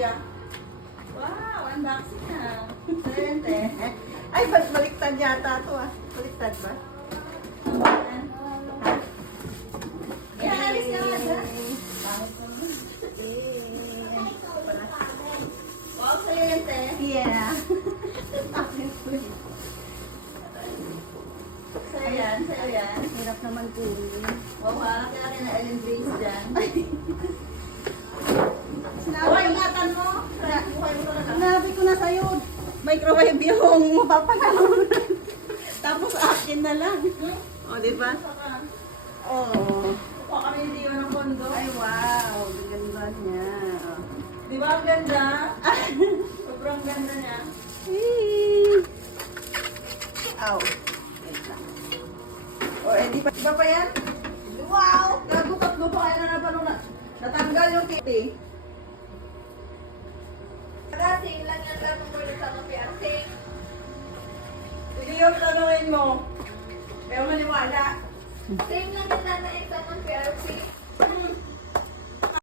Kuya. Wow, unboxing na. Excelente. Ay, baliktad yata ito ah. Baliktad ba? Kaya alis na nga dyan. Wow, excelente. Yeah. Sa'yo yan, sa'yo yan. Hirap naman kunin. Wow, ha? Kaya rin na Ellen Grace dyan. Sinabi, Ingatan mo. Buhay mo talaga. sinabi ko na sa'yo, microwave yung mapapanahon. Tapos akin na lang. O, di ba? Oo. Kuha kami ni Dio ng kondo. Ay, wow. Ang ganda niya. Di ba ang ganda? Sobrang ganda niya. Aw. Wait lang. O, di ba? Iba pa yan? Wow! Nagukat mo pa kaya na napanong na. Natanggal yung titi. Kasi lang yan lang ng wala sa mga piercing. Sige yung tanungin mo. Pero maniwala. Same lang yung nanain sa mga piercing.